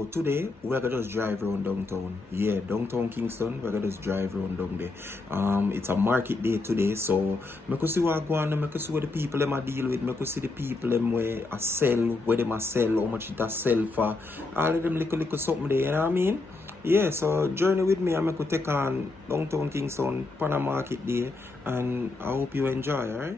So today we're gonna just drive around downtown. Yeah, downtown Kingston. We're gonna just drive around down there. It's a market day today, so I could see what go on. I could see what the people them a deal with. I could see the people them where a sell, where them a sell, how much it a sell for. All of them little something there. You know what I mean? Yeah. So journey with me. I could take on downtown Kingston, Pana Market Day, and I hope you enjoy. Alright.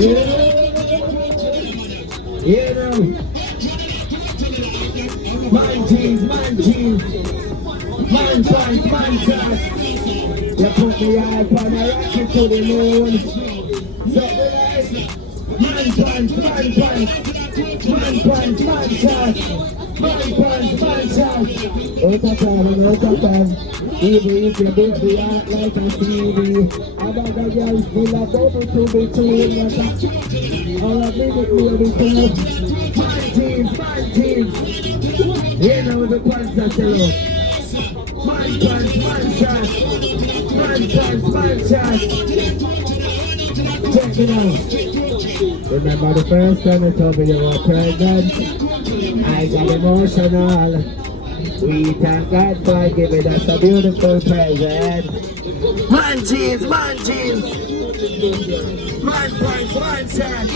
You know, man jeans, man pants, man shorts. You put me up on a rocket to the moon. So man pants, man shorts. Man shorts. Out of time. Even if you build the art like a TV, I got a girl full of bubble to be two in your top. Or a minute maybe two. Man jeans. You know the pants that you love. Man shorts. Check it out. Remember the first time I told me you were pregnant? I got emotional. We thank God for giving us a beautiful present. Man jeans. Man pants, man shorts.